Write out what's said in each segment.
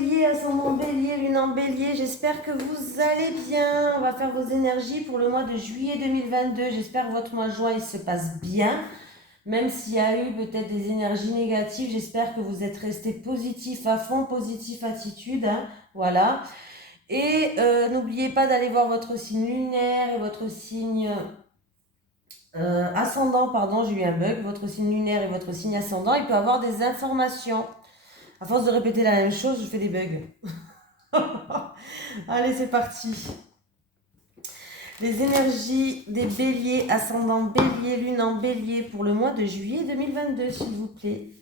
bélier, ascendant bélier, lune en bélier, j'espère que vous allez bien. On va faire vos énergies pour le mois de juillet 2022. J'espère que votre mois de juin il se passe bien. Même s'il y a eu peut-être des énergies négatives, j'espère que vous êtes resté positif à fond, positif attitude. Hein, voilà. Et n'oubliez pas d'aller voir votre signe lunaire et votre signe ascendant, pardon, j'ai eu un bug. Votre signe lunaire et votre signe ascendant, il peut avoir des informations. À force de répéter la même chose, je fais des bugs. Allez, c'est parti. Les énergies des béliers, ascendant bélier, lune en bélier pour le mois de juillet 2022, s'il vous plaît.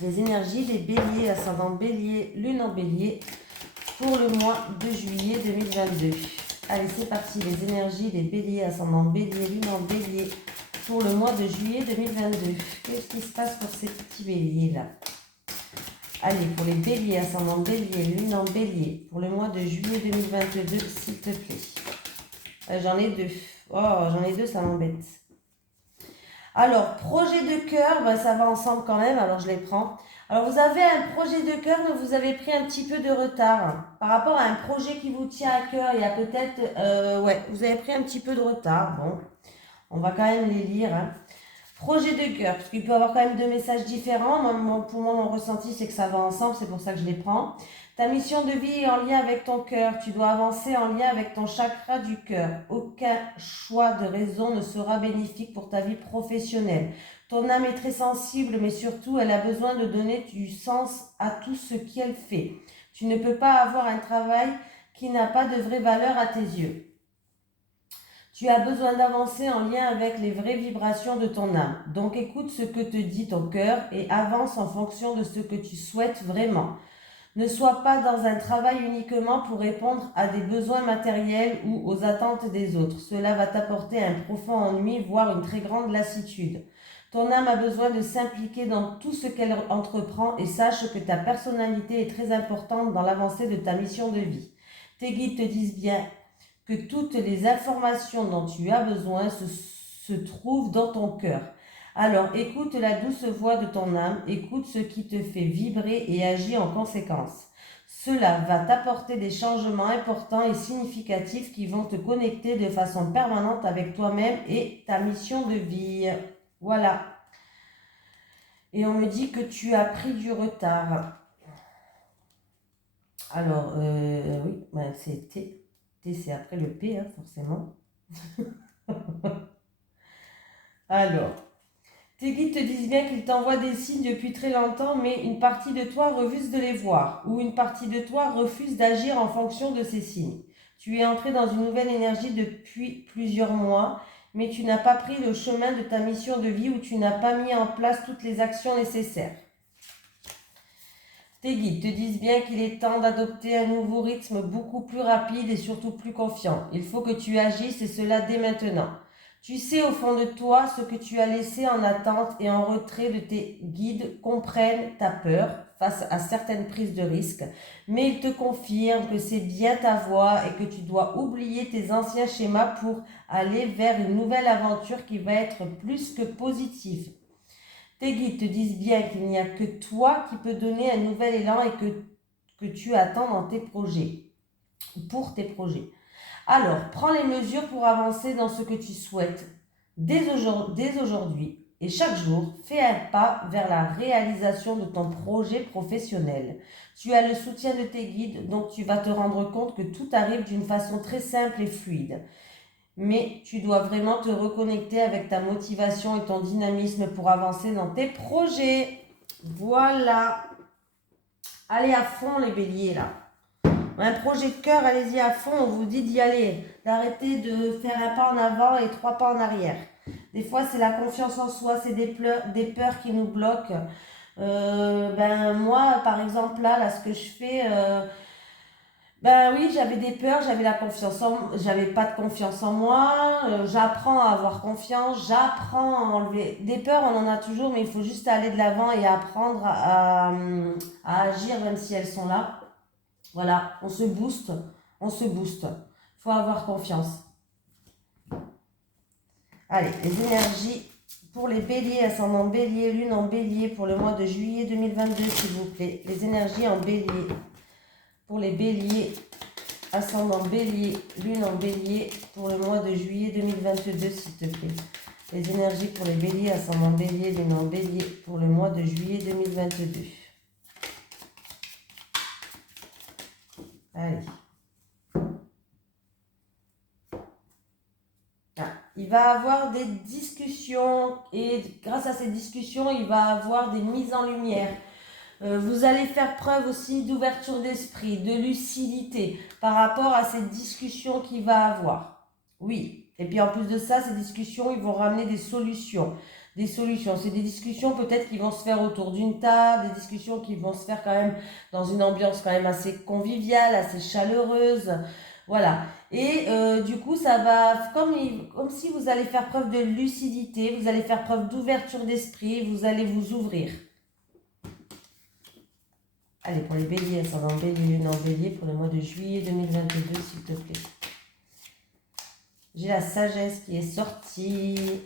Les énergies des béliers, ascendant bélier, lune en bélier pour le mois de juillet 2022. Allez, c'est parti. Les énergies des béliers, ascendant bélier, lune en bélier pour le mois de juillet 2022. Qu'est-ce qui se passe pour ces petits béliers-là? Allez, pour les béliers, ascendant bélier, lune en bélier, pour le mois de juillet 2022, s'il te plaît. J'en ai deux. Oh, j'en ai deux, ça m'embête. Alors, projet de cœur, ben, ça va ensemble quand même, alors je les prends. Alors, vous avez un projet de cœur, mais vous avez pris un petit peu de retard. Par rapport à un projet qui vous tient à cœur, il y a peut-être... ouais, vous avez pris un petit peu de retard. Bon, on va quand même les lire, hein. Projet de cœur, parce qu'il peut y avoir quand même deux messages différents. Pour moi, mon ressenti, c'est que ça va ensemble, c'est pour ça que je les prends. Ta mission de vie est en lien avec ton cœur. Tu dois avancer en lien avec ton chakra du cœur. Aucun choix de raison ne sera bénéfique pour ta vie professionnelle. Ton âme est très sensible, mais surtout, elle a besoin de donner du sens à tout ce qu'elle fait. Tu ne peux pas avoir un travail qui n'a pas de vraie valeur à tes yeux. Tu as besoin d'avancer en lien avec les vraies vibrations de ton âme. Donc écoute ce que te dit ton cœur et avance en fonction de ce que tu souhaites vraiment. Ne sois pas dans un travail uniquement pour répondre à des besoins matériels ou aux attentes des autres. Cela va t'apporter un profond ennui, voire une très grande lassitude. Ton âme a besoin de s'impliquer dans tout ce qu'elle entreprend et sache que ta personnalité est très importante dans l'avancée de ta mission de vie. Tes guides te disent bien que toutes les informations dont tu as besoin se trouvent dans ton cœur. Alors écoute la douce voix de ton âme, écoute ce qui te fait vibrer et agis en conséquence. Cela va t'apporter des changements importants et significatifs qui vont te connecter de façon permanente avec toi-même et ta mission de vie. Voilà. Et on me dit que tu as pris du retard. Alors, oui, ben c'est T. T, c'est après le P, hein, forcément. Alors, tes guides te disent bien qu'ils t'envoient des signes depuis très longtemps, mais une partie de toi refuse de les voir, ou une partie de toi refuse d'agir en fonction de ces signes. Tu es entré dans une nouvelle énergie depuis plusieurs mois, mais tu n'as pas pris le chemin de ta mission de vie ou tu n'as pas mis en place toutes les actions nécessaires. Tes guides te disent bien qu'il est temps d'adopter un nouveau rythme beaucoup plus rapide et surtout plus confiant. Il faut que tu agisses et cela dès maintenant. Tu sais au fond de toi ce que tu as laissé en attente et en retrait de tes guides comprennent ta peur face à certaines prises de risques, mais ils te confirment que c'est bien ta voie et que tu dois oublier tes anciens schémas pour aller vers une nouvelle aventure qui va être plus que positive. Tes guides te disent bien qu'il n'y a que toi qui peux donner un nouvel élan et que tu attends dans tes projets, pour tes projets. Alors, prends les mesures pour avancer dans ce que tu souhaites dès aujourd'hui et chaque jour, fais un pas vers la réalisation de ton projet professionnel. Tu as le soutien de tes guides, donc tu vas te rendre compte que tout arrive d'une façon très simple et fluide. Mais tu dois vraiment te reconnecter avec ta motivation et ton dynamisme pour avancer dans tes projets. Voilà. Allez à fond les béliers là. Un projet de cœur, allez-y à fond, on vous dit d'y aller. D'arrêter de faire un pas en avant et trois pas en arrière. Des fois, c'est la confiance en soi, c'est des peurs qui nous bloquent. Moi, par exemple, là ce que je fais... Ben oui, j'avais des peurs, j'avais pas de confiance en moi, j'apprends à avoir confiance, j'apprends à enlever. Des peurs, on en a toujours, mais il faut juste aller de l'avant et apprendre à agir même si elles sont là. Voilà, on se booste, on se booste. Il faut avoir confiance. Allez, les énergies pour les béliers, ascendant bélier, lune en bélier pour le mois de juillet 2022, s'il vous plaît. Les énergies en bélier. pour les béliers, ascendant bélier, lune en bélier, pour le mois de juillet 2022, s'il te plaît. Les énergies pour les béliers, ascendant bélier, lune en bélier, pour le mois de juillet 2022. Allez. Il va avoir des discussions et grâce à ces discussions, il va avoir des mises en lumière. Vous allez faire preuve aussi d'ouverture d'esprit, de lucidité par rapport à ces discussions qu'il va avoir. Oui, et puis en plus de ça, ces discussions, ils vont ramener des solutions. Des solutions, c'est des discussions peut-être qui vont se faire autour d'une table, des discussions qui vont se faire quand même dans une ambiance quand même assez conviviale, assez chaleureuse. Voilà. Et du coup, ça va, comme si vous allez faire preuve de lucidité, vous allez faire preuve d'ouverture d'esprit, vous allez vous ouvrir. Allez, pour les béliers, ascendant bélier, lune en bélier, pour le mois de juillet 2022, s'il te plaît. J'ai la sagesse qui est sortie.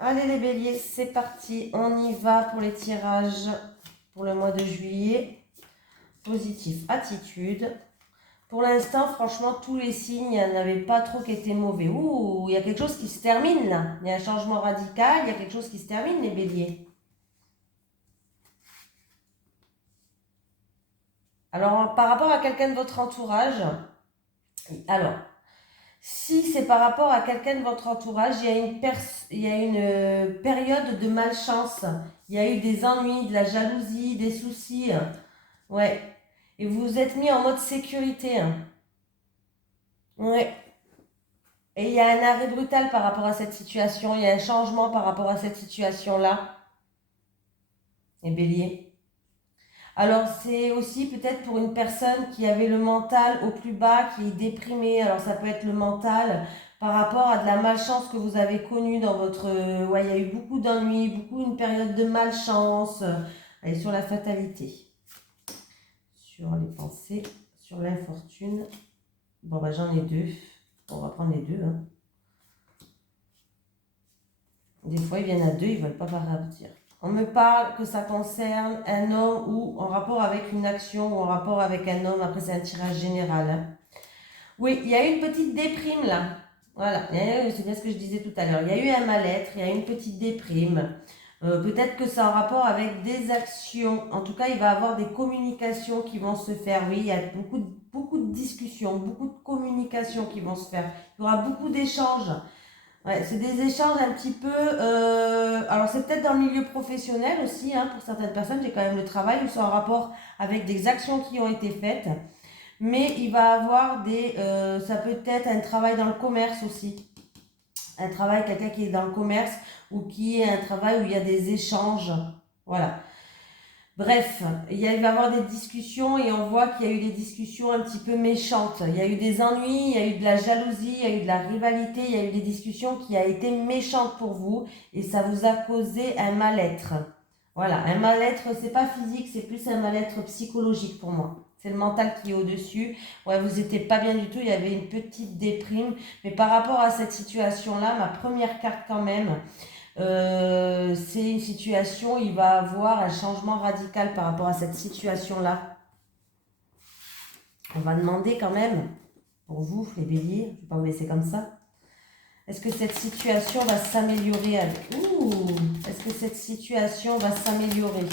Allez les béliers, c'est parti. On y va pour les tirages pour le mois de juillet. Positif, attitude. Pour l'instant, franchement, tous les signes n'avaient pas trop été mauvais. Ouh, il y a quelque chose qui se termine là. Il y a un changement radical, il y a quelque chose qui se termine, les béliers. Alors, par rapport à quelqu'un de votre entourage, alors, si c'est par rapport à quelqu'un de votre entourage, il y a une période de malchance. Il y a eu des ennuis, de la jalousie, des soucis. Ouais. Et vous vous êtes mis en mode sécurité. Ouais. Et il y a un arrêt brutal par rapport à cette situation. Il y a un changement par rapport à cette situation-là. Et bélier. Alors, c'est aussi peut-être pour une personne qui avait le mental au plus bas, qui est déprimée. Alors, ça peut être le mental par rapport à de la malchance que vous avez connue dans votre... ouais, il y a eu beaucoup d'ennuis, une période de malchance. Allez, sur la fatalité. Sur les pensées, sur l'infortune. Bon, bah, j'en ai deux. On va prendre les deux. Hein. Des fois, ils viennent à deux, ils ne veulent pas partir. On me parle que ça concerne un homme ou en rapport avec une action ou en rapport avec un homme. Après, c'est un tirage général. Hein. Oui, il y a eu une petite déprime là. Voilà, c'est bien ce que je disais tout à l'heure. Il y a eu un mal-être, il y a eu une petite déprime. Peut-être que c'est en rapport avec des actions. En tout cas, il va y avoir des communications qui vont se faire. Oui, il y a beaucoup de discussions, beaucoup de communications qui vont se faire. Il y aura beaucoup d'échanges. Ouais, c'est des échanges un petit peu... alors, c'est peut-être dans le milieu professionnel aussi, hein, pour certaines personnes. J'ai quand même le travail où c'est en rapport avec des actions qui ont été faites. Mais il va avoir des... ça peut être un travail dans le commerce aussi. Un travail, quelqu'un qui est dans le commerce ou qui est un travail où il y a des échanges. Voilà. Bref, il va y avoir des discussions et on voit qu'il y a eu des discussions un petit peu méchantes. Il y a eu des ennuis, il y a eu de la jalousie, il y a eu de la rivalité, il y a eu des discussions qui ont été méchantes pour vous et ça vous a causé un mal-être. Voilà, un mal-être, c'est pas physique, c'est plus un mal-être psychologique pour moi. C'est le mental qui est au-dessus. Ouais, vous n'étiez pas bien du tout, il y avait une petite déprime. Mais par rapport à cette situation-là, ma première carte quand même, c'est une situation, il va avoir un changement radical par rapport à cette situation-là. On va demander quand même, pour vous, les béliers, je ne vais pas vous laisser comme ça, est-ce que cette situation va s'améliorer avec... Ouh, est-ce que cette situation va s'améliorer?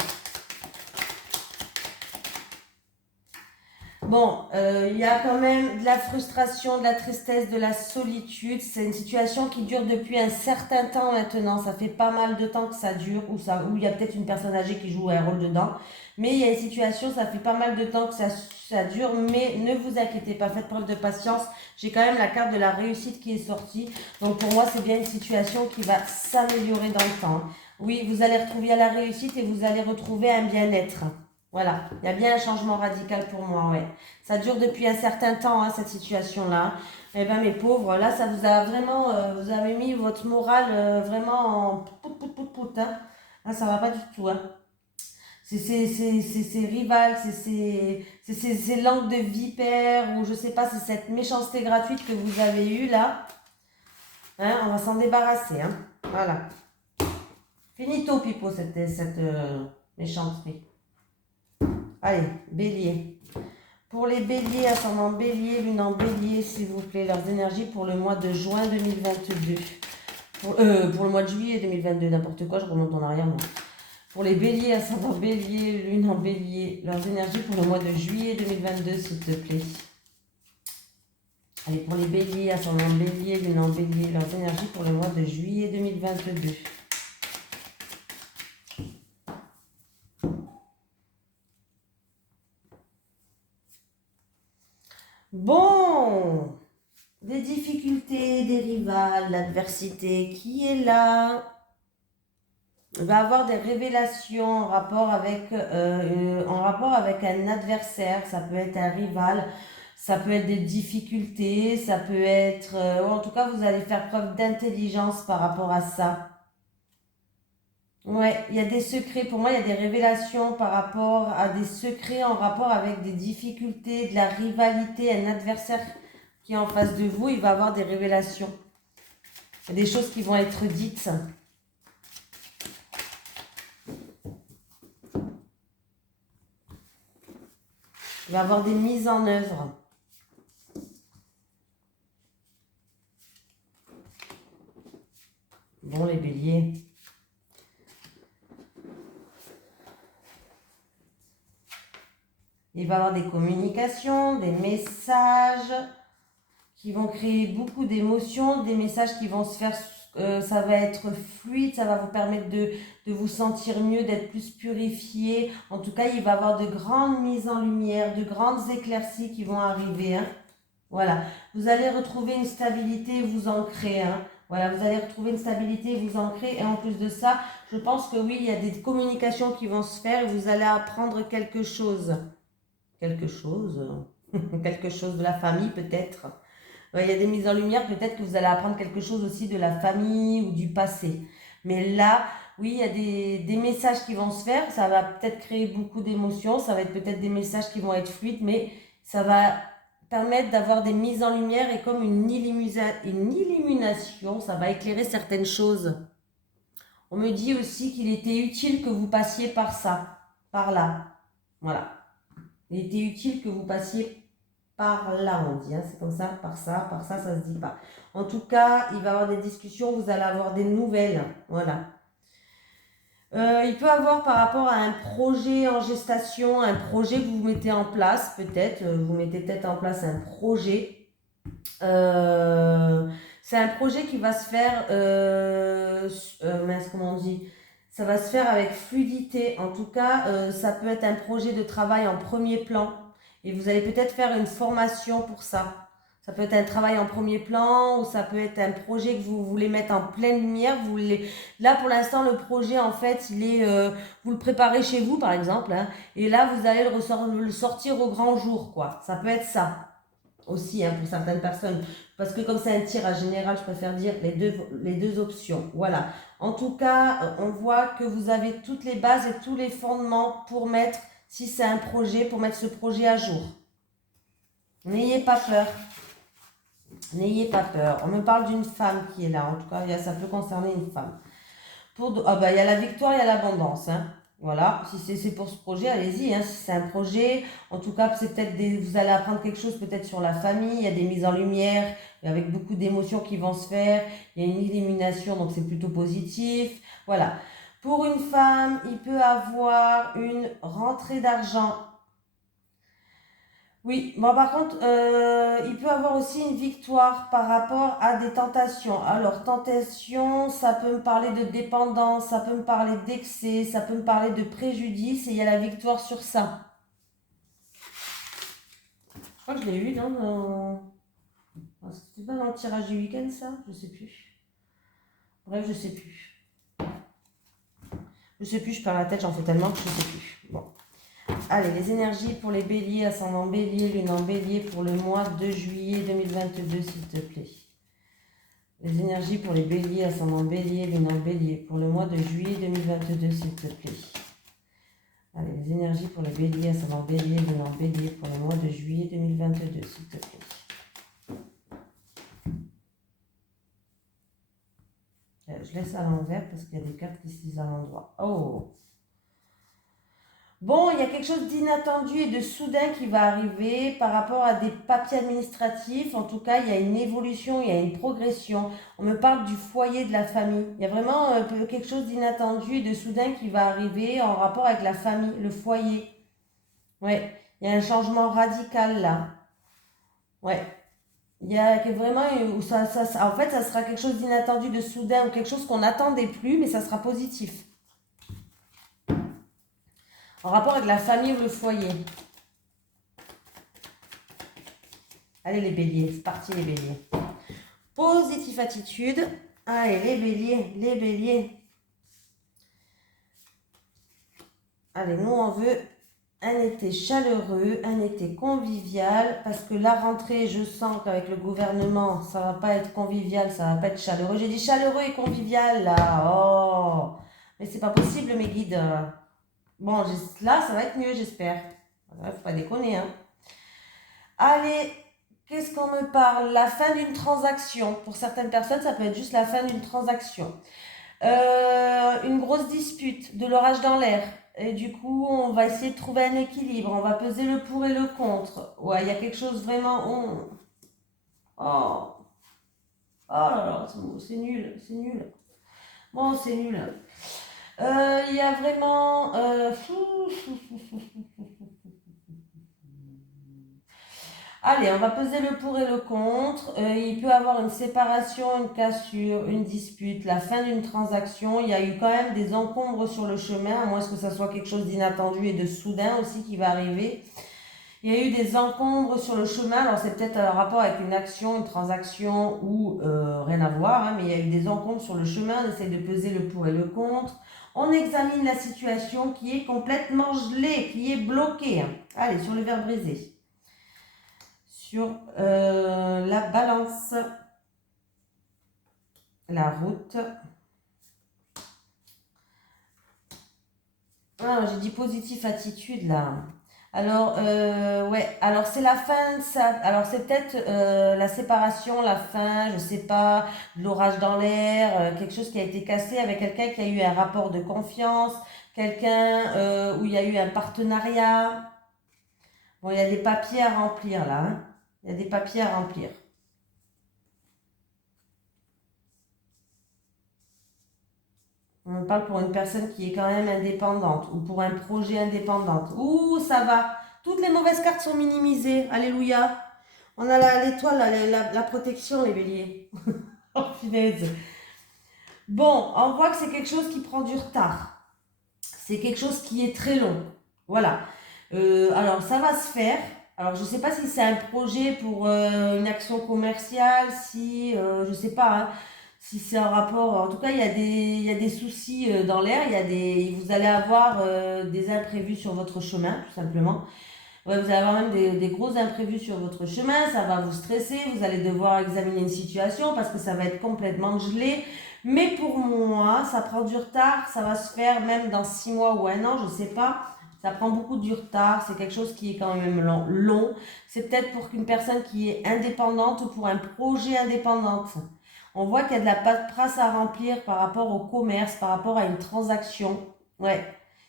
Bon, il y a quand même de la frustration, de la tristesse, de la solitude. C'est une situation qui dure depuis un certain temps maintenant. Ça fait pas mal de temps que ça dure, ou il y a peut-être une personne âgée qui joue un rôle dedans. Mais il y a une situation, ça fait pas mal de temps que ça dure. Mais ne vous inquiétez pas, faites preuve de patience. J'ai quand même la carte de la réussite qui est sortie. Donc pour moi, c'est bien une situation qui va s'améliorer dans le temps. Oui, vous allez retrouver la réussite et vous allez retrouver un bien-être. Voilà, il y a bien un changement radical pour moi, ouais. Ça dure depuis un certain temps, hein, cette situation-là. Eh bien, mes pauvres, là, ça vous a vraiment... vous avez mis votre morale vraiment en pout, hein. Là, ça va pas du tout, hein. C'est ces rivales, c'est ces langues de vipères, ou je sais pas, c'est cette méchanceté gratuite que vous avez eue, là. Hein, on va s'en débarrasser, hein. Voilà. Finito, Pipo, cette méchanceté. Allez, bélier. Pour les béliers, ascendant bélier, lune en bélier, s'il vous plaît, leurs énergies pour le mois de juin 2022. Pour le mois de juillet 2022, n'importe quoi, je remonte en arrière, moi. Pour les béliers, ascendant bélier, lune en bélier, leurs énergies pour le mois de juillet 2022, s'il te plaît. Allez, pour les béliers, ascendant bélier, lune en bélier, leurs énergies pour le mois de juillet 2022. Bon, des difficultés, des rivales, l'adversité qui est là. Il va avoir des révélations en rapport avec un adversaire. Ça peut être un rival, ça peut être des difficultés, ça peut être... en tout cas, vous allez faire preuve d'intelligence par rapport à ça. Ouais, il y a des secrets. Pour moi, il y a des révélations par rapport à des secrets en rapport avec des difficultés, de la rivalité, un adversaire qui est en face de vous. Il va avoir des révélations. Il y a des choses qui vont être dites. Il va avoir des mises en œuvre. Bon, les béliers. Il va y avoir des communications, des messages qui vont créer beaucoup d'émotions, des messages qui vont se faire, ça va être fluide, ça va vous permettre de vous sentir mieux, d'être plus purifié. En tout cas, il va y avoir de grandes mises en lumière, de grandes éclaircies qui vont arriver. Hein. Voilà, vous allez retrouver une stabilité, vous ancrer. Hein. Voilà, vous allez retrouver une stabilité, vous ancrer. Et en plus de ça, je pense que oui, il y a des communications qui vont se faire et vous allez apprendre quelque chose. Quelque chose de la famille peut-être. Il y a des mises en lumière, peut-être que vous allez apprendre quelque chose aussi de la famille ou du passé. Mais là, oui, il y a des messages qui vont se faire, ça va peut-être créer beaucoup d'émotions, ça va être peut-être des messages qui vont être fluides, mais ça va permettre d'avoir des mises en lumière et comme une illumination, ça va éclairer certaines choses. On me dit aussi qu'il était utile que vous passiez par ça, par là. Voilà. Il était utile que vous passiez par là, on dit, hein, c'est comme ça, ça se dit pas. En tout cas, il va y avoir des discussions, vous allez avoir des nouvelles, voilà. Il peut avoir par rapport à un projet en gestation, un projet que vous mettez en place, peut-être, vous mettez peut-être en place un projet. C'est un projet qui va se faire, comment on dit ? Ça va se faire avec fluidité. En tout cas, ça peut être un projet de travail en premier plan. Et vous allez peut-être faire une formation pour ça. Ça peut être un travail en premier plan ou ça peut être un projet que vous voulez mettre en pleine lumière. Là, pour l'instant, le projet, en fait, vous le préparez chez vous, par exemple. Hein, et là, vous allez le sortir au grand jour, quoi. Ça peut être ça aussi, hein, pour certaines personnes. Parce que comme c'est un tirage général, je préfère dire les deux options. Voilà. En tout cas, on voit que vous avez toutes les bases et tous les fondements pour mettre, si c'est un projet, pour mettre ce projet à jour. N'ayez pas peur. N'ayez pas peur. On me parle d'une femme qui est là. En tout cas, ça peut concerner une femme. Il y a la victoire, il y a l'abondance. Hein. Voilà, si c'est pour ce projet, allez-y. Hein. Si c'est un projet, en tout cas, c'est peut-être vous allez apprendre quelque chose peut-être sur la famille. Il y a des mises en lumière avec beaucoup d'émotions qui vont se faire. Il y a une illumination, donc c'est plutôt positif. Voilà. Pour une femme, il peut avoir une rentrée d'argent. Oui, bon, par contre, il peut avoir aussi une victoire par rapport à des tentations. Alors, tentation, ça peut me parler de dépendance, ça peut me parler d'excès, ça peut me parler de préjudice, et il y a la victoire sur ça. Je crois que je l'ai eu dans... C'était pas dans le tirage du week-end, ça? Je sais plus. Bref, je sais plus. Je sais plus, je perds la tête, j'en fais tellement que je sais plus. Bon. Allez, les énergies pour les béliers, ascendant bélier, lune en bélier pour le mois de juillet 2022, s'il te plaît. Les énergies pour les béliers, ascendant bélier, lune en bélier pour le mois de juillet 2022, s'il te plaît. Allez, les énergies pour les béliers, ascendant bélier, lune en bélier pour le mois de juillet 2022, s'il te plaît. Je laisse à l'envers parce qu'il y a des cartes qui se lisent à l'endroit. Oh! Bon, il y a quelque chose d'inattendu et de soudain qui va arriver par rapport à des papiers administratifs. En tout cas, il y a une évolution, il y a une progression. On me parle du foyer de la famille. Il y a vraiment quelque chose d'inattendu et de soudain qui va arriver en rapport avec la famille, le foyer. Ouais, il y a un changement radical là. Ouais. Il y a vraiment, en fait, ça sera quelque chose d'inattendu, de soudain ou quelque chose qu'on n'attendait plus, mais ça sera positif. En rapport avec la famille ou le foyer. Allez les béliers, c'est parti les béliers. Positive attitude. Allez les béliers, les béliers. Allez, nous on veut un été chaleureux, un été convivial, parce que la rentrée, je sens qu'avec le gouvernement, ça va pas être convivial, ça va pas être chaleureux. J'ai dit chaleureux et convivial là. Oh, mais c'est pas possible mes guides. Bon, là, ça va être mieux, j'espère. Faut pas déconner, hein. Allez, qu'est-ce qu'on me parle? La fin d'une transaction. Pour certaines personnes, ça peut être juste la fin d'une transaction. Une grosse dispute, de l'orage dans l'air. Et du coup, on va essayer de trouver un équilibre. On va peser le pour et le contre. Ouais, il y a quelque chose vraiment... Oh, oh là là, c'est nul, c'est nul. Bon, c'est nul. Il y a vraiment... Allez, on va peser le pour et le contre. Il peut y avoir une séparation, une cassure, une dispute, la fin d'une transaction. Il y a eu quand même des encombres sur le chemin, à moins que ça soit quelque chose d'inattendu et de soudain aussi qui va arriver. Il y a eu des encombres sur le chemin. Alors c'est peut-être un rapport avec une action, une transaction ou rien à voir, hein, mais il y a eu des encombres sur le chemin. On essaie de peser le pour et le contre. On examine la situation qui est complètement gelée, qui est bloquée. Allez, sur le verre brisé. Sur la balance, la route. Ah, j'ai dit positif attitude là. Alors, ouais, alors c'est la fin de ça. Alors, c'est peut-être la séparation, la fin, je sais pas, de l'orage dans l'air, quelque chose qui a été cassé avec quelqu'un qui a eu un rapport de confiance, quelqu'un où il y a eu un partenariat. Bon, il y a des papiers à remplir là, hein. Il y a des papiers à remplir. On parle pour une personne qui est quand même indépendante ou pour un projet indépendant. Ouh, ça va. Toutes les mauvaises cartes sont minimisées. Alléluia. On a l'étoile, la protection, les béliers. Oh, punaise. Bon, on voit que c'est quelque chose qui prend du retard. C'est quelque chose qui est très long. Voilà. Alors, ça va se faire. Alors, je ne sais pas si c'est un projet pour une action commerciale, si, je ne sais pas, hein, si c'est un rapport. En tout cas, il y a des soucis dans l'air. Vous allez avoir des imprévus sur votre chemin, tout simplement. Ouais, vous allez avoir même des gros imprévus sur votre chemin. Ça va vous stresser. Vous allez devoir examiner une situation parce que ça va être complètement gelé. Mais pour moi, ça prend du retard. Ça va se faire même dans 6 mois ou un an, je ne sais pas. Ça prend beaucoup du retard, c'est quelque chose qui est quand même long. C'est peut-être pour qu'une personne qui est indépendante ou pour un projet indépendant. On voit qu'il y a de la paperasse à remplir par rapport au commerce, par rapport à une transaction. Ouais,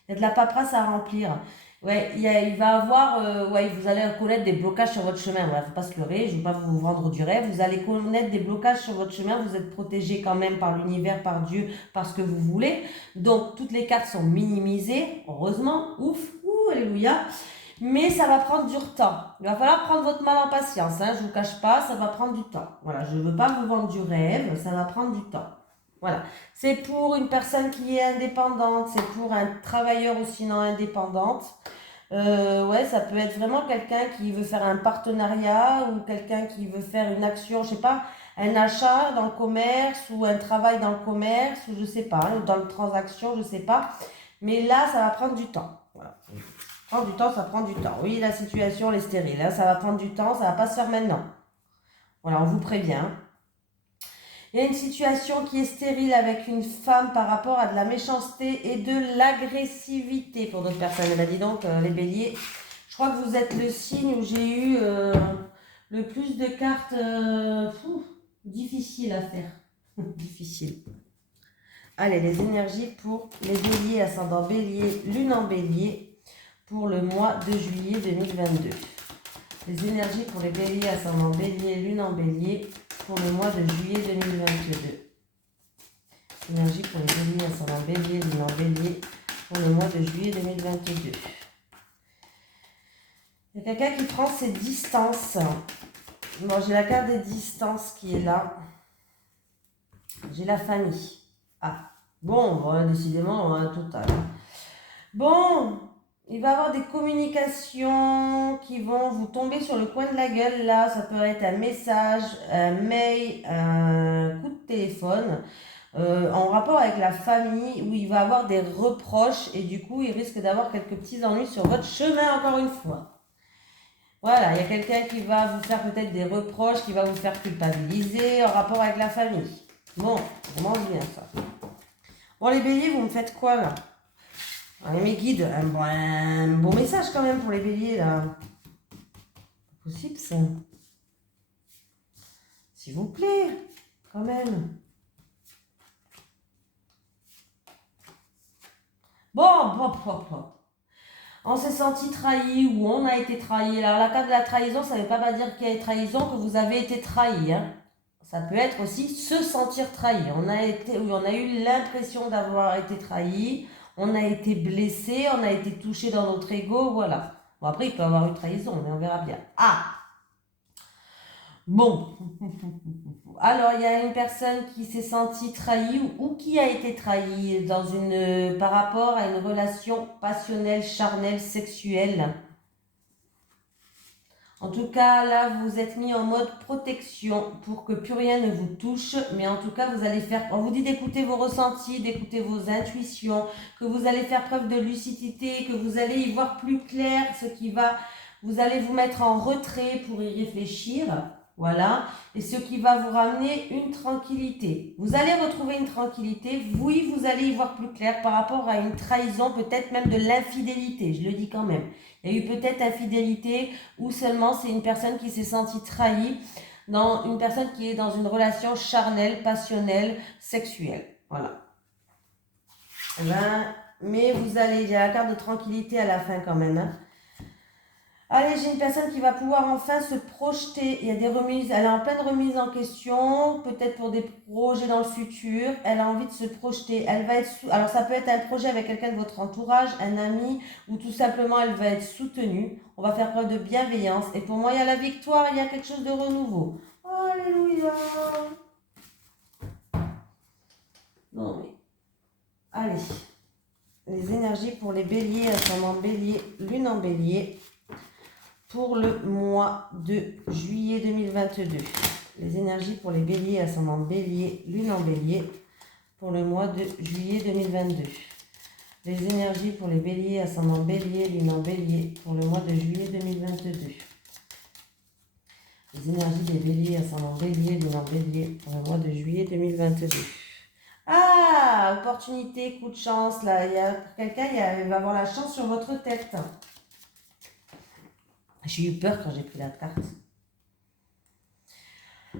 il y a de la paperasse à remplir. Ouais, il va avoir, ouais, vous allez connaître des blocages sur votre chemin. Voilà, faut pas se leurrer, je ne vais pas vous vendre du rêve. Vous allez connaître des blocages sur votre chemin. Vous êtes protégé quand même par l'univers, par Dieu, par ce que vous voulez. Donc, toutes les cartes sont minimisées. Heureusement, ouf, ouh, alléluia. Mais ça va prendre du temps. Il va falloir prendre votre mal en patience. Hein, je ne vous cache pas, ça va prendre du temps. Voilà, je ne veux pas vous vendre du rêve, ça va prendre du temps. Voilà, c'est pour une personne qui est indépendante, c'est pour un travailleur ou sinon indépendante. Ouais, ça peut être vraiment quelqu'un qui veut faire un partenariat ou quelqu'un qui veut faire une action, je sais pas, un achat dans le commerce ou un travail dans le commerce ou je sais pas, dans le transaction, je sais pas. Mais là, ça va prendre du temps. Voilà. Ça prend du temps, ça prend du temps. Oui, la situation elle est stérile, hein, ça va prendre du temps, ça va pas se faire maintenant. Voilà, on vous prévient. Il y a une situation qui est stérile avec une femme par rapport à de la méchanceté et de l'agressivité pour d'autres personnes. Eh bien, dis donc, les béliers, je crois que vous êtes le signe où j'ai eu le plus de cartes difficiles à faire. Difficile. Allez, les énergies pour les béliers, ascendant bélier, lune en bélier, pour le mois de juillet 2022. Les énergies pour les béliers, ascendant bélier, lune en bélier, pour le mois de juillet 2022. Énergie pour les béliers, ascendant bélier, lune en bélier, pour le mois de juillet 2022. Il y a quelqu'un qui prend ses distances. Bon, j'ai la carte des distances qui est là. J'ai la famille. Ah, bon, voilà, décidément, on a un total. Bon, il va y avoir des communications qui vont vous tomber sur le coin de la gueule. Là, ça peut être un message, un mail, un coup de téléphone. En rapport avec la famille, où il va avoir des reproches et du coup, il risque d'avoir quelques petits ennuis sur votre chemin, encore une fois. Voilà, il y a quelqu'un qui va vous faire peut-être des reproches, qui va vous faire culpabiliser en rapport avec la famille. Bon, on mange bien ça. Bon, les béliers, vous me faites quoi là? Allez, mes guides, un bon message quand même pour les béliers là. Pas possible ça. S'il vous plaît, quand même. Bon. On s'est senti trahi ou on a été trahi. Alors la carte de la trahison, ça ne veut pas dire qu'il y a trahison, que vous avez été trahi. Hein. Ça peut être aussi se sentir trahi. On a eu l'impression d'avoir été trahi, on a été blessé, on a été touché dans notre ego, voilà. Bon, après, il peut y avoir eu trahison, mais on verra bien. Ah! Bon. Alors, il y a une personne qui s'est sentie trahie ou qui a été trahie par rapport à une relation passionnelle, charnelle, sexuelle. En tout cas, là, vous vous êtes mis en mode protection pour que plus rien ne vous touche. Mais en tout cas, vous allez faire... On vous dit d'écouter vos ressentis, d'écouter vos intuitions, que vous allez faire preuve de lucidité, que vous allez y voir plus clair, vous allez vous mettre en retrait pour y réfléchir. Voilà. Et ce qui va vous ramener une tranquillité. Vous allez retrouver une tranquillité. Oui, vous allez y voir plus clair par rapport à une trahison, peut-être même de l'infidélité. Je le dis quand même. Il y a eu peut-être infidélité ou seulement c'est une personne qui s'est sentie trahie, une personne qui est dans une relation charnelle, passionnelle, sexuelle. Voilà. Mais il y a la carte de tranquillité à la fin quand même. Hein. Allez, j'ai une personne qui va pouvoir enfin se projeter. Il y a des remises, elle est en pleine remise en question, peut-être pour des projets dans le futur. Elle a envie de se projeter. Elle va être alors ça peut être un projet avec quelqu'un de votre entourage, un ami, ou tout simplement elle va être soutenue. On va faire preuve de bienveillance. Et pour moi, il y a la victoire, il y a quelque chose de renouveau. Alléluia. Non mais, allez. Les énergies pour les béliers, ascendant bélier, lune en bélier. Pour le mois de juillet 2022. Les énergies pour les béliers, ascendant bélier, lune en bélier, pour le mois de juillet 2022. Les énergies pour les béliers, ascendant bélier, lune en bélier, pour le mois de juillet 2022. Les énergies des béliers, ascendant bélier, lune en bélier, pour le mois de juillet 2022. Ah, opportunité, coup de chance, là, il y a quelqu'un, il va avoir la chance sur votre tête. J'ai eu peur quand j'ai pris la carte.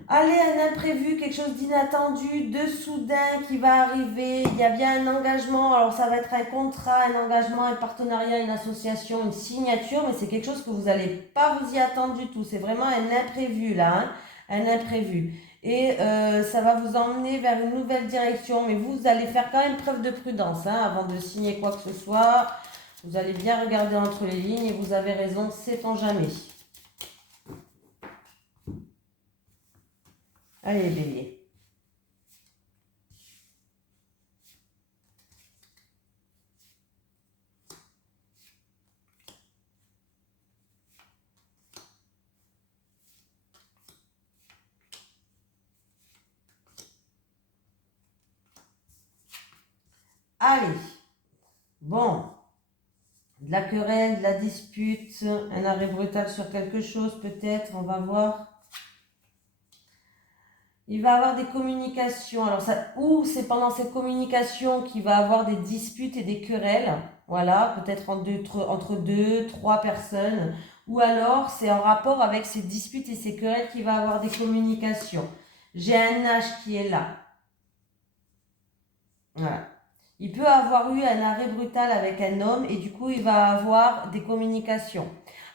Allez, un imprévu, quelque chose d'inattendu, de soudain qui va arriver. Il y a bien un engagement. Alors, ça va être un contrat, un engagement, un partenariat, une association, une signature. Mais c'est quelque chose que vous n'allez pas vous y attendre du tout. C'est vraiment un imprévu, là. Hein, un imprévu. Et ça va vous emmener vers une nouvelle direction. Mais vous allez faire quand même preuve de prudence avant de signer quoi que ce soit. Vous allez bien regarder entre les lignes et vous avez raison, sait-on jamais. Allez, bélier. Allez. Bon. De la querelle, de la dispute, un arrêt brutal sur quelque chose peut-être, on va voir. Il va avoir des communications, alors ou c'est pendant ces communications qu'il va avoir des disputes et des querelles, voilà, peut-être entre deux, trois personnes, ou alors c'est en rapport avec ces disputes et ces querelles qu'il va avoir des communications. J'ai un âge qui est là. Voilà. Il peut avoir eu un arrêt brutal avec un homme et du coup, il va avoir des communications.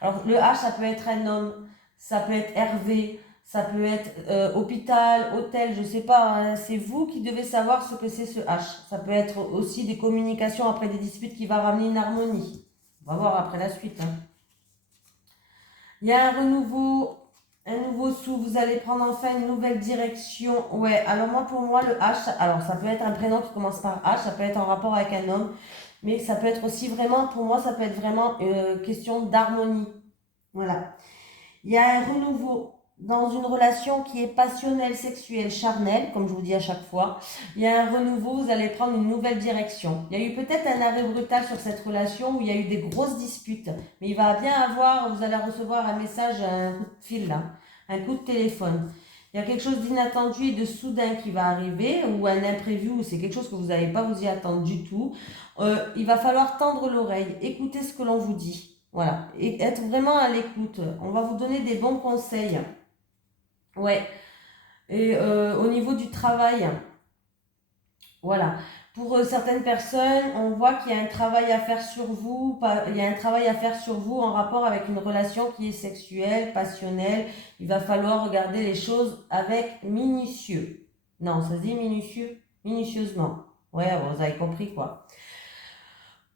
Alors, le H, ça peut être un homme, ça peut être Hervé, ça peut être hôpital, hôtel, je sais pas. Hein, c'est vous qui devez savoir ce que c'est ce H. Ça peut être aussi des communications après des disputes qui va ramener une harmonie. On va voir après la suite. Hein. Il y a un nouveau sou, vous allez prendre enfin une nouvelle direction. Ouais, alors moi, pour moi, le H, alors ça peut être un prénom qui commence par H, ça peut être en rapport avec un homme, mais ça peut être aussi vraiment, pour moi, ça peut être vraiment question d'harmonie. Voilà. Il y a un renouveau dans une relation qui est passionnelle, sexuelle, charnelle, comme je vous dis à chaque fois. Il y a un renouveau, vous allez prendre une nouvelle direction. Il y a eu peut-être un arrêt brutal sur cette relation où il y a eu des grosses disputes. Mais il va bien avoir, vous allez recevoir un message, un coup de fil là, un coup de téléphone. Il y a quelque chose d'inattendu et de soudain qui va arriver, ou un imprévu, ou c'est quelque chose que vous n'avez pas vous y attendre du tout. Il va falloir tendre l'oreille, écouter ce que l'on vous dit. Voilà, et être vraiment à l'écoute. On va vous donner des bons conseils. Ouais, et au niveau du travail, voilà. Pour certaines personnes, on voit qu'il y a un travail à faire sur vous, il y a un travail à faire sur vous en rapport avec une relation qui est sexuelle, passionnelle. Il va falloir regarder les choses avec minutieux. Non, ça se dit minutieux, minutieusement. Ouais, bon, vous avez compris quoi.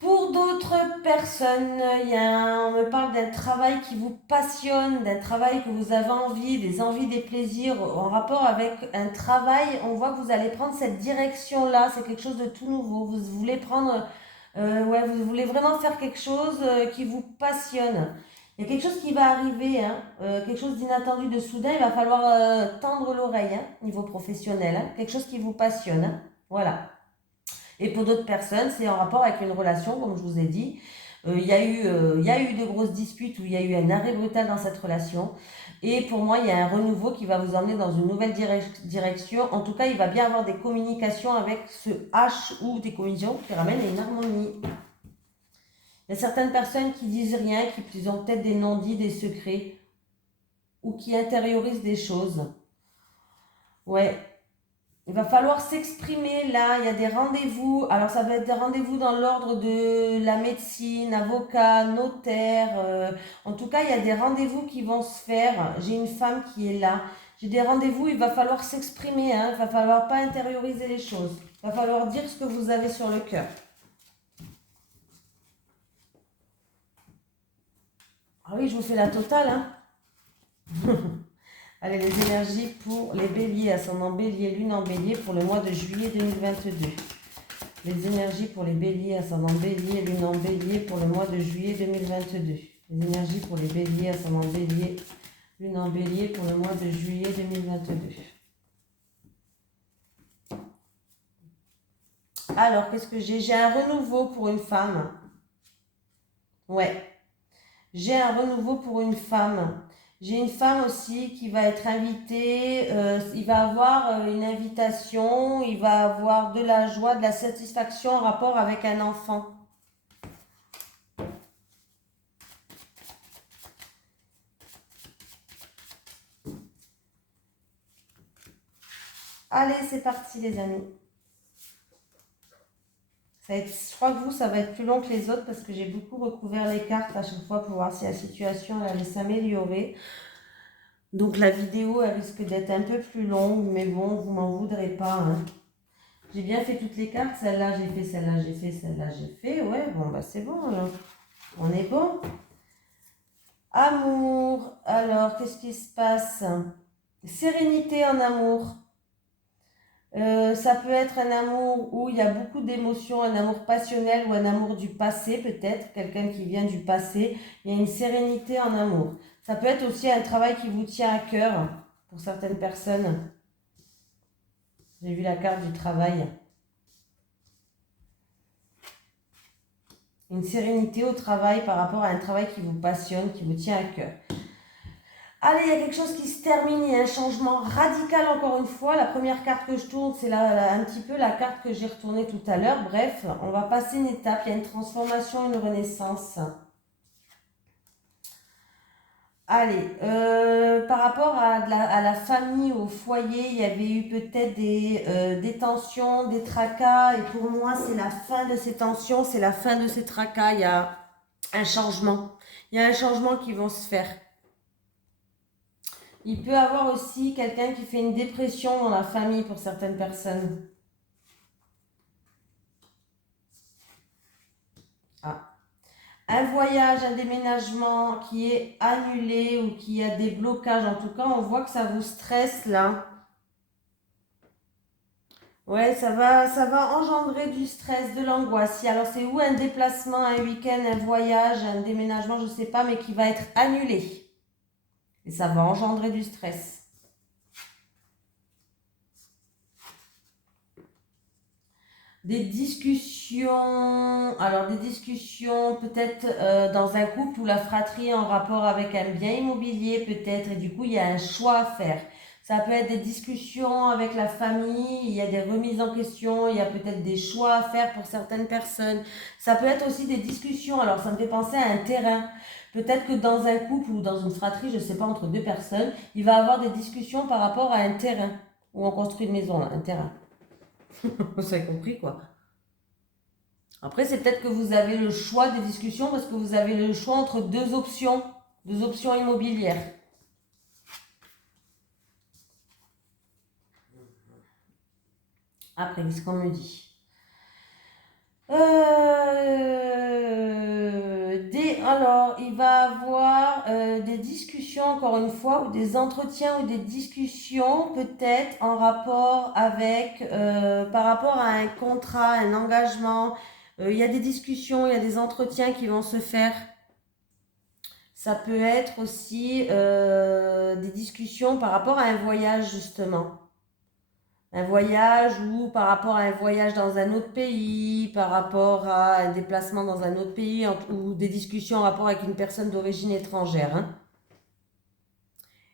Pour d'autres personnes, on me parle d'un travail qui vous passionne, d'un travail que vous avez envie, des envies, des plaisirs en rapport avec un travail. On voit que vous allez prendre cette direction-là, c'est quelque chose de tout nouveau. Vous voulez prendre, ouais, vous voulez vraiment faire quelque chose qui vous passionne. Il y a quelque chose qui va arriver, hein, quelque chose d'inattendu, de soudain. Il va falloir tendre l'oreille, hein, niveau professionnel, hein, quelque chose qui vous passionne. Hein, voilà. Et pour d'autres personnes, c'est en rapport avec une relation, comme je vous ai dit. Il y a eu de grosses disputes où il y a eu un arrêt brutal dans cette relation. Et pour moi, il y a un renouveau qui va vous emmener dans une nouvelle direction. En tout cas, il va bien avoir des communications avec ce H ou des communications qui ramènent à une harmonie. Il y a certaines personnes qui disent rien, qui ont peut-être des non-dits, des secrets, ou qui intériorisent des choses. Ouais, il va falloir s'exprimer là, il y a des rendez-vous. Alors ça va être des rendez-vous dans l'ordre de la médecine, avocat, notaire. En tout cas, il y a des rendez-vous qui vont se faire. J'ai une femme qui est là. J'ai des rendez-vous, il va falloir s'exprimer. Hein. Il va falloir pas intérioriser les choses. Il va falloir dire ce que vous avez sur le cœur. Ah oui, je vous fais la totale. Hein. Allez, les énergies pour les béliers, ascendant bélier, lune en bélier pour le mois de juillet 2022. Les énergies pour les béliers, ascendant bélier, lune en bélier pour le mois de juillet 2022. Les énergies pour les béliers, ascendant bélier, lune en bélier pour le mois de juillet 2022. Alors, qu'est-ce que j'ai? J'ai un renouveau pour une femme. Ouais. J'ai un renouveau pour une femme. J'ai une femme aussi qui va être invitée. Il va avoir une invitation. Il va avoir de la joie, de la satisfaction en rapport avec un enfant. Allez, c'est parti les amis. Je crois que ça va être plus long que les autres parce que j'ai beaucoup recouvert les cartes à chaque fois pour voir si la situation allait s'améliorer. Donc la vidéo elle risque d'être un peu plus longue, mais bon, vous m'en voudrez pas. Hein. J'ai bien fait toutes les cartes, celle-là j'ai fait, celle-là j'ai fait, celle-là j'ai fait. Ouais, bon bah c'est bon là. On est bon. Amour. Alors, qu'est-ce qui se passe? Sérénité en amour. Ça peut être un amour où il y a beaucoup d'émotions, un amour passionnel ou un amour du passé peut-être, quelqu'un qui vient du passé. Il y a une sérénité en amour. Ça peut être aussi un travail qui vous tient à cœur pour certaines personnes. J'ai vu la carte du travail. Une sérénité au travail par rapport à un travail qui vous passionne, qui vous tient à cœur. Allez, il y a quelque chose qui se termine, il y a un changement radical encore une fois. La première carte que je tourne, c'est un petit peu la carte que j'ai retournée tout à l'heure. Bref, on va passer une étape, il y a une transformation, une renaissance. Allez, par rapport à la famille, au foyer, il y avait eu peut-être des tensions, des tracas, et pour moi, c'est la fin de ces tensions, c'est la fin de ces tracas. Il y a un changement. Il y a un changement qui va se faire. Il peut y avoir aussi quelqu'un qui fait une dépression dans la famille pour certaines personnes. Ah. Un voyage, un déménagement qui est annulé ou qui a des blocages. En tout cas, on voit que ça vous stresse là. Ouais, ça va engendrer du stress, de l'angoisse. Alors, c'est ou un déplacement, un week-end, un voyage, un déménagement, je ne sais pas, mais qui va être annulé. Et ça va engendrer du stress. Des discussions, alors des discussions peut-être dans un couple ou la fratrie en rapport avec un bien immobilier peut-être, et du coup il y a un choix à faire. Ça peut être des discussions avec la famille, il y a des remises en question, il y a peut-être des choix à faire pour certaines personnes. Ça peut être aussi des discussions, alors ça me fait penser à un terrain. Peut-être que dans un couple ou dans une fratrie, je ne sais pas, entre deux personnes, il va y avoir des discussions par rapport à un terrain. Où on construit une maison, là, un terrain. Vous avez compris quoi. Après, c'est peut-être que vous avez le choix des discussions parce que vous avez le choix entre deux options immobilières. Après, qu'est-ce qu'on me dit? Alors, il va avoir des discussions, encore une fois, ou des entretiens ou des discussions, peut-être en rapport avec, par rapport à un contrat, un engagement. Il y a des discussions, il y a des entretiens qui vont se faire. Ça peut être aussi des discussions par rapport à un voyage, justement. Un voyage ou par rapport à un voyage dans un autre pays, par rapport à un déplacement dans un autre pays, ou des discussions en rapport avec une personne d'origine étrangère. Hein.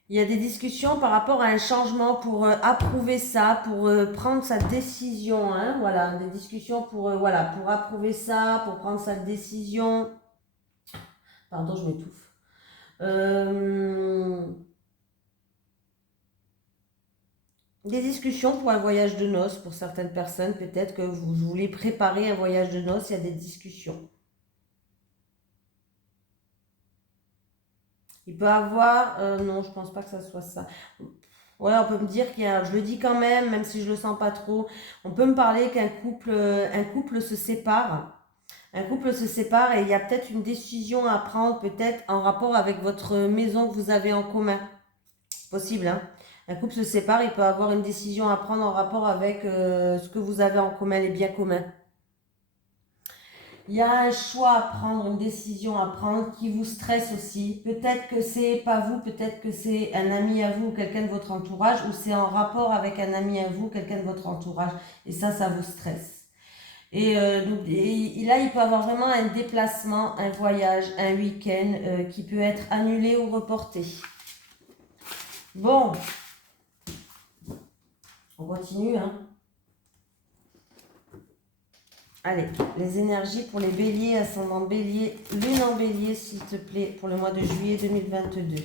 Il y a des discussions par rapport à un changement pour approuver ça, pour prendre sa décision. Hein. Voilà, des discussions pour, voilà, pour approuver ça, pour prendre sa décision. Pardon, je m'étouffe. Des discussions pour un voyage de noces, pour certaines personnes, peut-être que vous voulez préparer un voyage de noces, il y a des discussions. Il peut avoir, non, je pense pas que ça soit ça. Ouais, on peut me dire qu'il y a, je le dis quand même si je le sens pas trop, on peut me parler un couple se sépare. Un couple se sépare et il y a peut-être une décision à prendre, peut-être en rapport avec votre maison que vous avez en commun. Possible, hein. Un couple se sépare, il peut avoir une décision à prendre en rapport avec ce que vous avez en commun, les biens communs. Il y a un choix à prendre, une décision à prendre qui vous stresse aussi. Peut-être que c'est pas vous, peut-être que c'est un ami à vous ou quelqu'un de votre entourage, ou c'est en rapport avec un ami à vous, quelqu'un de votre entourage. Et ça vous stresse. Et là, il peut y avoir vraiment un déplacement, un voyage, un week-end qui peut être annulé ou reporté. Bon, on continue, hein. Allez, les énergies pour les béliers, ascendant bélier, lune en bélier, s'il te plaît, pour le mois de juillet 2022.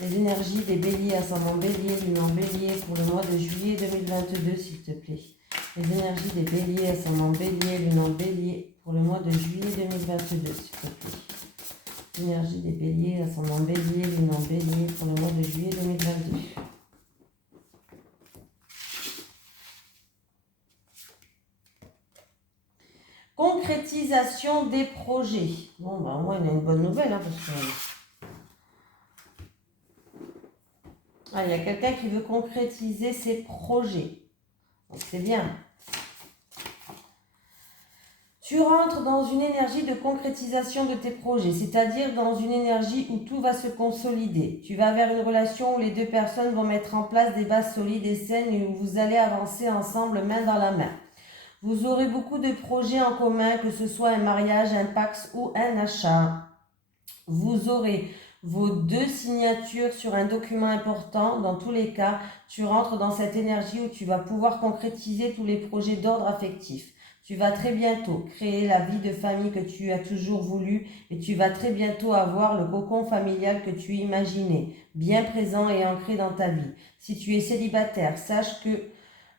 Les énergies des béliers, ascendant bélier, lune en bélier, pour le mois de juillet 2022, s'il te plaît. Les énergies des béliers, ascendant bélier, lune en bélier, pour le mois de juillet 2022, s'il te plaît. L'énergie des béliers, ascendant bélier, lune en bélier, pour le mois de juillet 2022. Concrétisation des projets. Bon, bah, moi, il y a une bonne nouvelle, hein, parce que... Ah, il y a quelqu'un qui veut concrétiser ses projets. Donc, c'est bien. Tu rentres dans une énergie de concrétisation de tes projets, c'est-à-dire dans une énergie où tout va se consolider. Tu vas vers une relation où les deux personnes vont mettre en place des bases solides et saines et où vous allez avancer ensemble main dans la main. Vous aurez beaucoup de projets en commun, que ce soit un mariage, un pax ou un achat. Vous aurez vos deux signatures sur un document important. Dans tous les cas, tu rentres dans cette énergie où tu vas pouvoir concrétiser tous les projets d'ordre affectif. Tu vas très bientôt créer la vie de famille que tu as toujours voulu et tu vas très bientôt avoir le cocon familial que tu imaginais, bien présent et ancré dans ta vie. Si tu es célibataire, sache que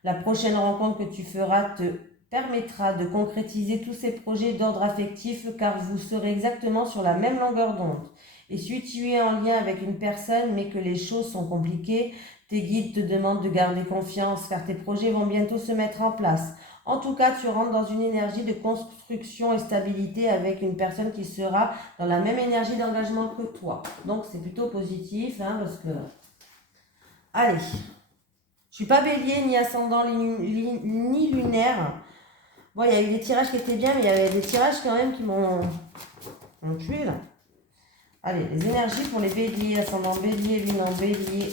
la prochaine rencontre que tu feras te permettra de concrétiser tous ces projets d'ordre affectif car vous serez exactement sur la même longueur d'onde. Et si tu es en lien avec une personne mais que les choses sont compliquées, tes guides te demandent de garder confiance car tes projets vont bientôt se mettre en place. En tout cas, tu rentres dans une énergie de construction et stabilité avec une personne qui sera dans la même énergie d'engagement que toi. Donc, c'est plutôt positif, hein, parce que... Allez, je suis pas bélier, ni ascendant, ni lunaire. Bon, il y a eu des tirages qui étaient bien, mais il y avait des tirages quand même qui m'ont tué, là. Allez, les énergies pour les béliers, ascendant bélier, lune en bélier...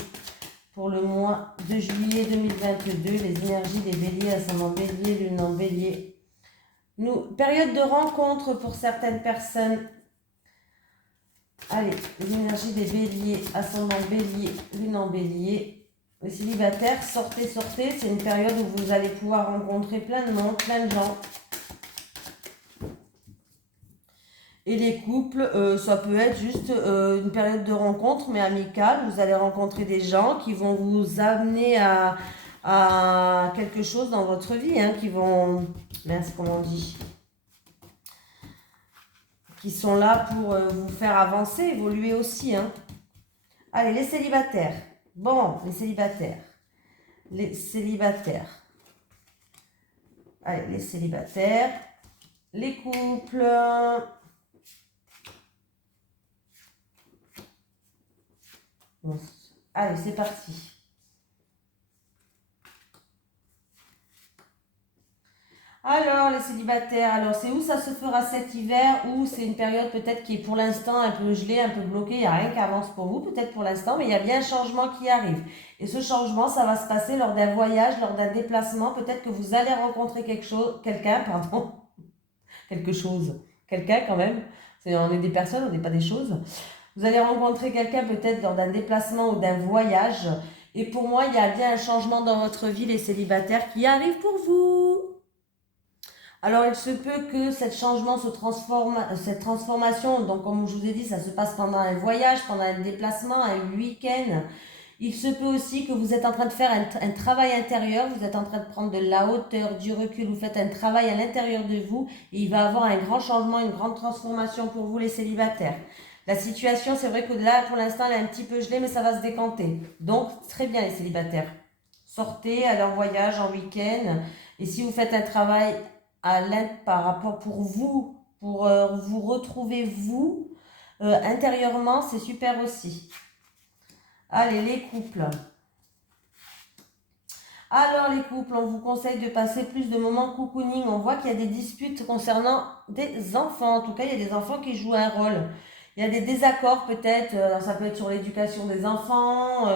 Pour le mois de juillet 2022, les énergies des béliers, ascendant bélier, lune en bélier. Période de rencontre pour certaines personnes. Allez, les énergies des béliers, ascendant bélier, lune en bélier. Les célibataires, sortez, sortez. C'est une période où vous allez pouvoir rencontrer plein de monde, plein de gens. Et les couples, ça peut être juste une période de rencontre, mais amicale. Vous allez rencontrer des gens qui vont vous amener à quelque chose dans votre vie, hein, qui vont... Mince, comment on dit, qui sont là pour vous faire avancer, évoluer aussi. Hein. Allez, les célibataires. Bon, les célibataires. Les célibataires. Allez, les célibataires. Les couples... Bon. Allez, c'est parti. Alors, les célibataires, alors c'est où ça se fera cet hiver ou c'est une période peut-être qui est pour l'instant un peu gelée, un peu bloquée, il n'y a rien qui avance pour vous, peut-être pour l'instant, mais il y a bien un changement qui arrive. Et ce changement, ça va se passer lors d'un voyage, lors d'un déplacement, peut-être que vous allez rencontrer quelqu'un quand même. On est des personnes, on n'est pas des choses. Vous allez rencontrer quelqu'un peut-être lors d'un déplacement ou d'un voyage. Et pour moi, il y a bien un changement dans votre vie, les célibataires, qui arrive pour vous. Alors, il se peut que cette transformation, donc comme je vous ai dit, ça se passe pendant un voyage, pendant un déplacement, un week-end. Il se peut aussi que vous êtes en train de faire un travail intérieur, vous êtes en train de prendre de la hauteur, du recul, vous faites un travail à l'intérieur de vous et il va y avoir un grand changement, une grande transformation pour vous, les célibataires. La situation, c'est vrai que là, pour l'instant, elle est un petit peu gelée, mais ça va se décanter. Donc, très bien, les célibataires. Sortez, allez en voyage, en week-end. Et si vous faites un travail par rapport pour vous retrouver vous, intérieurement, c'est super aussi. Allez, les couples. Alors, les couples, on vous conseille de passer plus de moments cocooning. On voit qu'il y a des disputes concernant des enfants. En tout cas, il y a des enfants qui jouent un rôle. Il y a des désaccords peut-être, ça peut être sur l'éducation des enfants,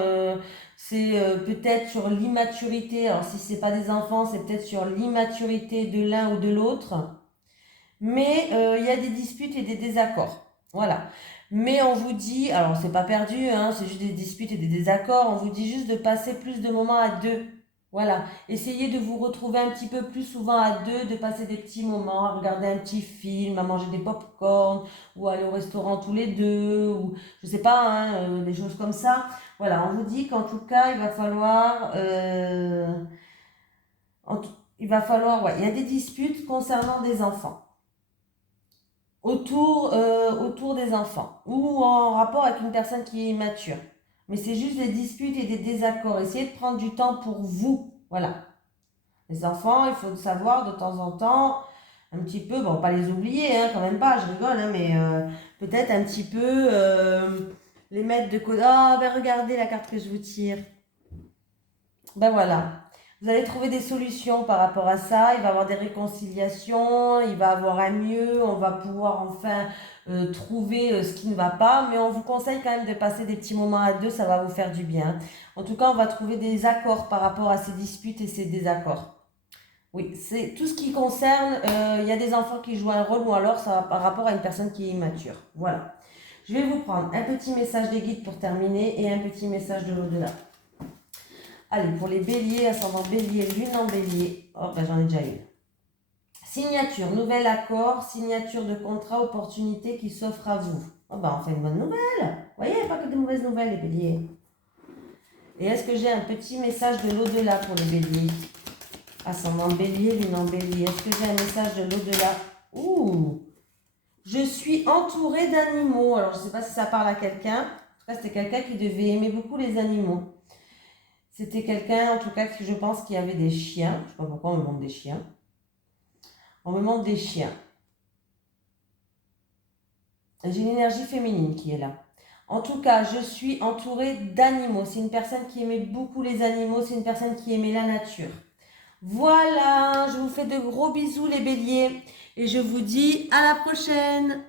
c'est peut-être sur l'immaturité. Alors si ce n'est pas des enfants, c'est peut-être sur l'immaturité de l'un ou de l'autre. Mais il y a des disputes et des désaccords. Voilà. Mais on vous dit, alors c'est pas perdu, hein, c'est juste des disputes et des désaccords, on vous dit juste de passer plus de moments à deux. Voilà, essayez de vous retrouver un petit peu plus souvent à deux, de passer des petits moments, à regarder un petit film, à manger des pop-corn, ou aller au restaurant tous les deux, ou je sais pas, hein, des choses comme ça. Voilà, on vous dit qu'en tout cas, il va falloir, ouais, il y a des disputes concernant des enfants, autour des enfants, ou en rapport avec une personne qui est immature. Mais c'est juste des disputes et des désaccords. Essayez de prendre du temps pour vous. Voilà. Les enfants, il faut le savoir de temps en temps, un petit peu, bon, pas les oublier, hein, quand même pas, je rigole, hein, mais peut-être un petit peu les mettre de côté. Oh, ben regardez la carte que je vous tire. Ben voilà. Vous allez trouver des solutions par rapport à ça. Il va y avoir des réconciliations, il va y avoir un mieux, on va pouvoir enfin trouver ce qui ne va pas. Mais on vous conseille quand même de passer des petits moments à deux, ça va vous faire du bien. En tout cas, on va trouver des accords par rapport à ces disputes et ces désaccords. Oui, c'est tout ce qui concerne, il y a des enfants qui jouent un rôle ou alors ça va par rapport à une personne qui est immature. Voilà. Je vais vous prendre un petit message des guides pour terminer et un petit message de l'au-delà. Allez, pour les béliers, ascendant bélier, lune en bélier. Oh, ben j'en ai déjà eu. Signature, nouvel accord, signature de contrat, opportunité qui s'offre à vous. Oh bah, on fait une bonne nouvelle. Vous voyez, il n'y a pas que de mauvaises nouvelles, les béliers. Et est-ce que j'ai un petit message de l'au-delà pour les béliers? Ascendant bélier, lune en bélier. Est-ce que j'ai un message de l'au-delà? Ouh! Je suis entourée d'animaux. Alors, je ne sais pas si ça parle à quelqu'un. En tout cas, c'était quelqu'un qui devait aimer beaucoup les animaux. C'était quelqu'un, en tout cas, qui je pense qui avait des chiens. Je ne sais pas pourquoi on me montre des chiens. On me montre des chiens. J'ai une énergie féminine qui est là. En tout cas, je suis entourée d'animaux. C'est une personne qui aimait beaucoup les animaux. C'est une personne qui aimait la nature. Voilà, je vous fais de gros bisous les béliers. Et je vous dis à la prochaine.